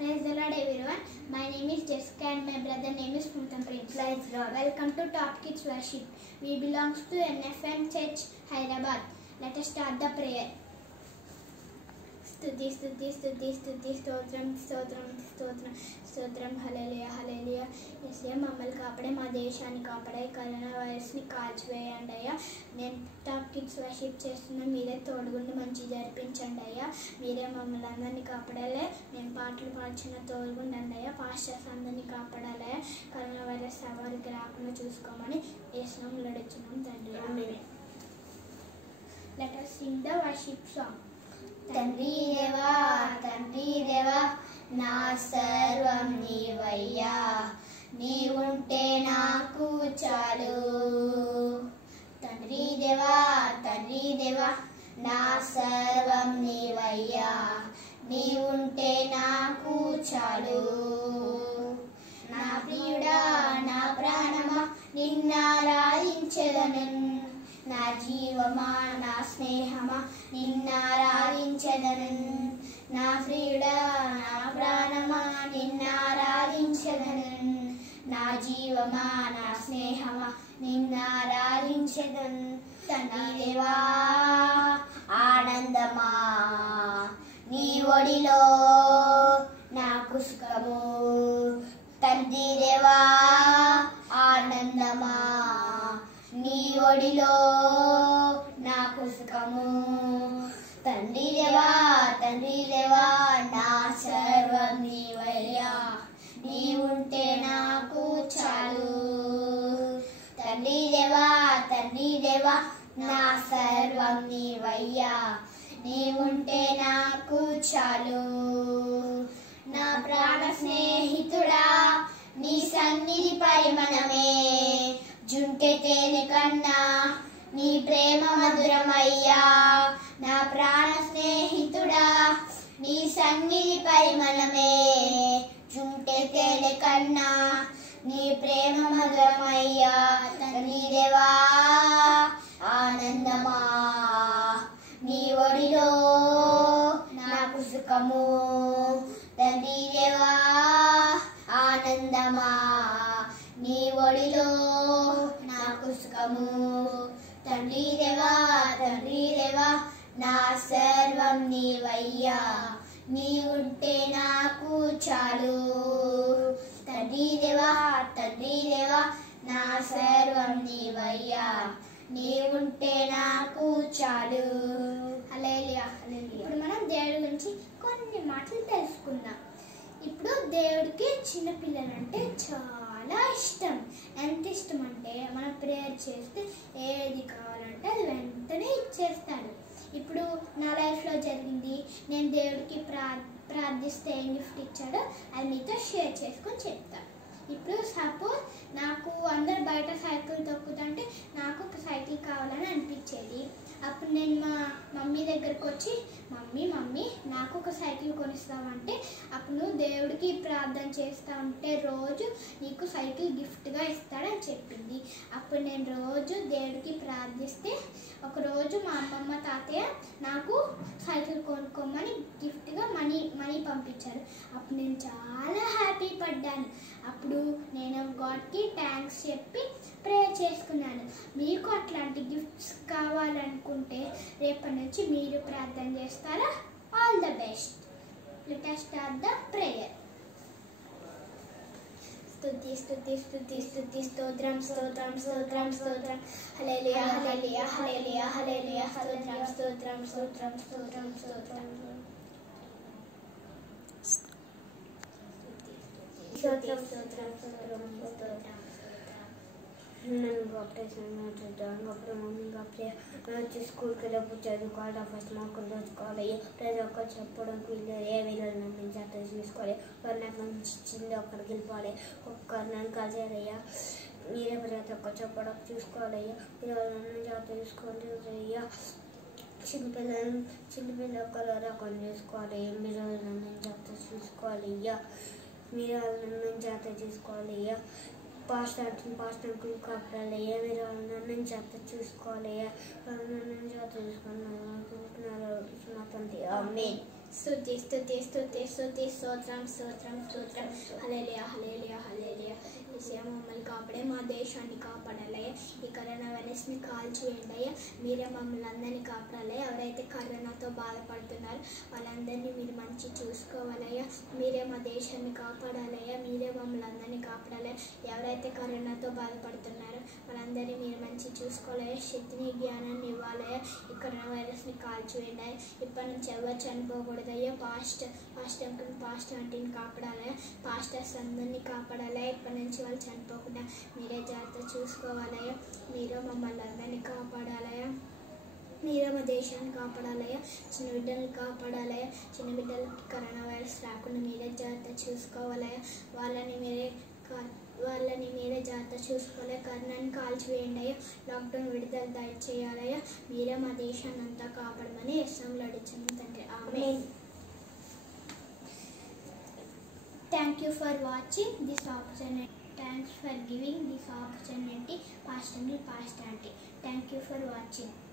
Praise the Lord everyone. My name is Jessica and my brother name is Puntam Prince. Praise God. Welcome to Top Kids Worship. We belongs to NFM Church, Hyderabad. Let us start the prayer. స్తుతి స్తుతి స్తుతి స్తుతి స్తోత్రం స్తోత్రం స్తోత్రం స్తోత్రం హల్లెలూయా హల్లెలూయా. యేసయ్య మమ్మల్ని కాపాడే, మా దేశాన్ని కాపాడే, కరోనా వైరస్ని కాల్చివేయండి అయ్యా. నేను టాప్ కిడ్స్ వర్షిప్ చేస్తున్నా, మీరే తోడుగుండి మంచి జరిపించండి అయ్యా. మీరే మమ్మల్ని అందరినీ కాపాడాలి. మేము పాటలు పాడుచున్న తోడుగుండండి అయ్యా. పాస్టర్స్ అందరినీ కాపాడాలి. కరోనా వైరస్ ఎవరికి రాకుండా చూసుకోమని యేసునామములో అడుగుచున్నాం తండ్రి. ఆమేన్. Let us sing the worship song. తండ్రి దేవా నా సర్వం నీవయ్యా, నీవుంటే నాకు చాలు. తండ్రి దేవా నా సర్వం నీవయ్యా, నీవుంటే నాకు చాలు. నా ప్రియుడా నా ప్రాణమా నిన్నారాధించెదను, నా జీవమా నా స్నేహమా నిన్నారాధించెదను. నా ప్రియుడా నా ప్రాణమా నిన్నారాధించెదను, నా జీవమా నా స్నేహమా నిన్నారాధించెదను. తండ్రి దేవా ఆనందమా నీ ఒడిలో నాకు సుఖము. తండ్రి దేవా ఆనందమా నీ ఒడిలో నాకు సుఖము. తండ్రి దేవా నా సర్వం నీవయ్యా, నీవుంటే నాకు చాలు. తండ్రి దేవా నా సర్వం నీవయ్యా, నీవుంటే నాకు చాలు. నా ప్రాణ స్నేహితుడా నీ సన్నిధి పరిమళమే, జుంటె తేనె కన్నా నీ ప్రేమ మధురమయ్యా. నా ప్రాణ స్నేహితుడా నీ సన్నిధి పరిమళమే, జుంటె తేనె కన్నా నీ ప్రేమ మధురమయ్యా. తండ్రి దేవా ఆనందమా నీ ఒడిలో నాకు సుఖము. తండ్రి దేవా ఆనందమా నీ ఒడిలో నాకు సుఖము. తండ్రి దేవా నా సర్వం నీవయ్యా, నీవుంటే నాకు చాలు. తండ్రి దేవా నా సర్వం నీవయ్యా, నీవుంటే నాకు చాలు. హల్లెలూయా హల్లెలూయా. ఇప్పుడు మనం దేవుడి గురించి కొన్ని మాటలు తెలుసుకుందాం. ఇప్పుడు దేవుడికి చిన్నపిల్లలంటే చాలా ఇష్టం. ఎంత ఇష్టం అంటే మనం ప్రేయర్ చేస్తే ఏది కావాలంటే అది వెంటనే ఇచ్చేస్తాడు. ఇప్పుడు నా లైఫ్లో జరిగింది, నేను దేవుడికి ప్రార్థిస్తే ఏం గిఫ్ట్ ఇచ్చాడో అది మీతో షేర్ చేసుకొని చెప్తాను. ఇప్పుడు సపోజ్ నాకు అందరు బయట సైకిల్ తొక్కుతుంటే నాకు ఒక సైకిల్ కావాలని అనిపించేది. అప్పుడు నేను మా మమ్మీ దగ్గరకు వచ్చి మమ్మీ నాకు ఒక సైకిల్ కొనిస్తామంటే, అప్పుడు నువ్వు దేవుడికి ప్రార్థన చేస్తూ ఉంటే రోజు నీకు సైకిల్ గిఫ్ట్గా ఇస్తాడని చెప్పింది. అప్పుడు నేను రోజు దేవుడికి ప్రార్థిస్తే ఒకరోజు మా అమ్మమ్మ తాతయ్య నాకు సైకిల్ కొనుక్కోమని గిఫ్ట్గా మనీ పంపించారు. అప్పుడు నేను చాలా హ్యాపీ పడ్డాను. అప్పుడు నేను గాడ్కి థ్యాంక్స్ చెప్పి ప్రేయర్ చేసుకున్నాను. మీకు అట్లాంటి గిఫ్ట్స్ కావాలనుకుంటే రేపటి నుంచి మీరు ప్రార్థన చేస్తారా? All the best. Let us start the prayer. స్తుతి స్తుతి స్తుతి స్తుతి స్తోత్రం స్తోత్రం స్తోత్రం స్తోత్రం హల్లెలూయా హల్లెలూయా హల్లెలూయా హల్లెలూయా స్తోత్రం స్తోత్రం స్తోత్రం స్తోత్రం స్తోత్రం స్తోత్రం స్తోత్రం స్తోత్రం స్తోత్రం. నన్ను అప్పుడు మమ్మీ వచ్చి స్కూల్కి వెళ్ళి చదువుకోవాలి, ఫస్ట్ మార్కులు తెచ్చుకోవాలి. ప్రతి ఒక్కరు చెప్పడానికి వీళ్ళు ఏ వీళ్ళు నన్ను జాగ్రత్త చూసుకోవాలి. ఒకరు నాకు మంచి ఇచ్చింది ఒక్కడికి వెళ్ళిపోవాలి, ఒక్కరు నన్ను కలిసేదయ్యా. మీరే ప్రతి ఒక్కరు చెప్పడానికి చూసుకోవాలయ్యా. మీరు నన్ను జాగ్రత్త చూసుకోవాలయ్యా. చిన్నపిల్ల ఒక్కరు రకం చూసుకోవాలి. మీరు నన్ను జాగ్రత్త చూసుకోవాలి అయ్యా. మీరు నన్ను జాగ్రత్త చూసుకోవాలి అయ్యా. పాస్టర్ కాపాడాలయ్యా. మీరు నన్ను జాగ్రత్త చూసుకోవాలయ్యా. నన్ను జాగ్రత్త చూసుకున్నాను. ఆమేన్. స్తుతి స్తుతి స్తుతి స్తుతి స్తోత్రం స్తోత్రం స్తోత్రం హల్లెలూయా హల్లెలూయా హల్లెలూయా. యేసయ్య మమ్మల్ని కాపాడే, మా దేశాన్ని కాపాడాలయ్యా. ఈ కరోనా వైరస్ని కాల్చివేయండియ్యా. మీరే మమ్మల్ని అందరినీ కాపాడాలయ్యా. ఎవరైతే కరోనాతో బాధపడుతున్నారో వాళ్ళందరినీ మీరు మంచి చూసుకోవాలయ్యా. మీరే మా దేశాన్ని కాపాడాలయ్యా. మీరే మమ్మల్ని అందరినీ కాపాడాలయ్యా. ఎవరైతే కరోనాతో బాధపడుతున్నారో వాళ్ళందరినీ మీరు మంచి చూసుకోవాలయ్యా. శక్తిని జ్ఞానాన్ని ఇవ్వాలయ్యా. ఈ కరోనా వైరస్ని కాల్చివేయండి. ఇప్పటి నుంచి ఎవరు చనిపోకూడదయ్యా. పాస్ట్ ఆంటీని కాపాడాలయ్యా. పాస్టర్స్ అందరినీ కాపాడాలయ్యా. ఇప్పటి నుంచి వాళ్ళు చనిపోకుండా మీరే జాగ్రత్త చూసుకోవాలయ్యా. మీరే మమ్మల్ని అందరినీ కాపాడాలయ్యా. మీరే మా దేశాన్ని కాపాడాలయ్యా. చిన్న బిడ్డల్ని కాపాడాలయ్యా. చిన్న బిడ్డలకి కరోనా వైరస్ రాకుండా మీరే జాగ్రత్త చూసుకోవాలయ్యా. వాళ్ళని మీరే జాగ్రత్త చూసుకోవాలి. కరోనాని కాల్చివేయండి అయ్యా. లాక్డౌన్ విడుదల దయచేయాలయ్యా. మీరే మా దేశాన్ని అంతా కాపాడమని యేసునామములో అడుగుచున్నాము తండ్రి. ఆమేన్. Thank you for watching this opportunity. Thanks for giving this opportunity, Pastor Aunty. Thank you for watching.